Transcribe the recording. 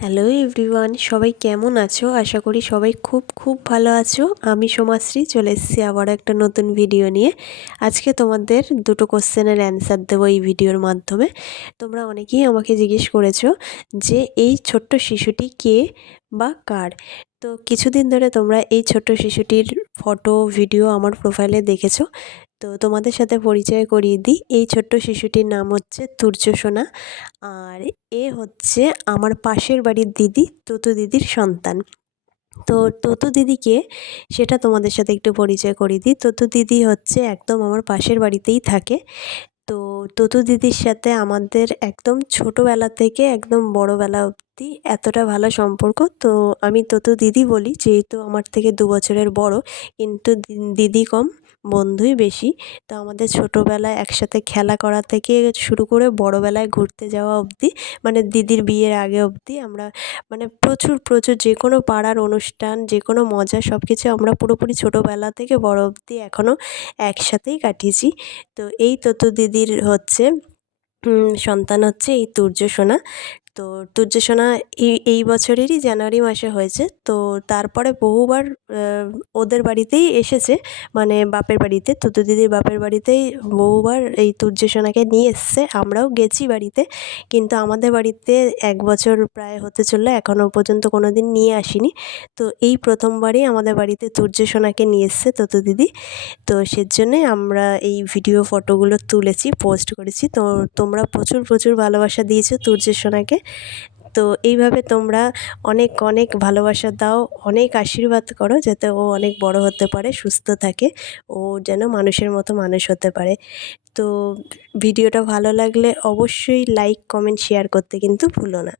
Hello everyone, সবাই কেমন আছো? আশা করি সবাই খুব খুব ভালো আছো। আমি সোমাশ্রী চলে এসেছি আবার একটা নতুন ভিডিও নিয়ে। আজকে তোমাদের দুটো কোশ্চেনের অ্যান্সার দেবো এই ভিডিওর মাধ্যমে। তোমরা অনেকেই আমাকে জিজ্ঞেস করেছো যে এই ছোট্ট শিশুটি কে বা কার। তো কিছুদিন ধরে তোমরা এই ছোট্ট শিশুটির ফটো ভিডিও আমার প্রোফাইলে দেখেছো। তো তোমাদের সাথে পরিচয় করিয়ে দিই, এই ছোট্ট শিশুটির নাম হচ্ছে তুর্যসোনা। আর এ হচ্ছে আমার পাশের বাড়ির দিদি, তুতু দিদির সন্তান। তো তুতু দিদিকে সেটা তোমাদের সাথে একটু পরিচয় করিয়ে দিই। তুতু দিদি হচ্ছে একদম আমার পাশের বাড়িতেই থাকে। তো তুতু দিদির সাথে আমাদের একদম ছোটোবেলা থেকে একদম বড়োবেলা অবধি এতটা ভালো সম্পর্ক। তো আমি তুতু দিদি বলি, যেহেতু আমার থেকে 2 বছরের বড়, কিন্তু দিদি কম, বন্ধুই বেশি। তো আমাদের ছোটোবেলায় একসাথে খেলা করা থেকে শুরু করে বড়োবেলায় ঘুরতে যাওয়া অবধি, মানে দিদির বিয়ের আগে অবধি আমরা মানে প্রচুর প্রচুর যে কোনো পাড়ার অনুষ্ঠান, যে কোনো মজা সব কিছু আমরা পুরোপুরি ছোটোবেলা থেকে বড় অবধি এখনও একসাথেই কাটিয়েছি। তো এই তুতু দিদির হচ্ছে সন্তান হচ্ছে এই তুর্যসোনা। তো তুর্যসোনা এই বছরেরই জানুয়ারি মাসে হয়েছে। তো তারপরে বহুবার ওদের বাড়িতেই এসেছে, মানে বাপের বাড়িতে, তুতু দিদির বাপের বাড়িতেই বহুবার এই তুর্যসোনাকে নিয়ে এসছে। আমরাও গেছি বাড়িতে, কিন্তু আমাদের বাড়িতে 1 বছর প্রায় হতে চললো, এখনও পর্যন্ত কোনো দিন নিয়ে আসিনি। তো এই প্রথমবারই আমাদের বাড়িতে তুর্যসোনাকে নিয়ে এসছে তুতু দিদি। তো সেজন্যে আমরা এই ভিডিও ফটোগুলো তুলেছি, পোস্ট করেছি। তো তোমরা প্রচুর প্রচুর ভালোবাসা দিয়েছো তুর্যসোনাকে। তো এইভাবে তোমরা অনেক অনেক ভালোবাসা দাও, অনেক আশীর্বাদ করো যাতে ও অনেক বড় হতে পারে, সুস্থ থাকে, ও যেন মানুষের মতো মানুষ হতে পারে। তো ভিডিওটা ভালো লাগলে অবশ্যই লাইক, কমেন্ট, শেয়ার করতে কিন্তু ভুলো না।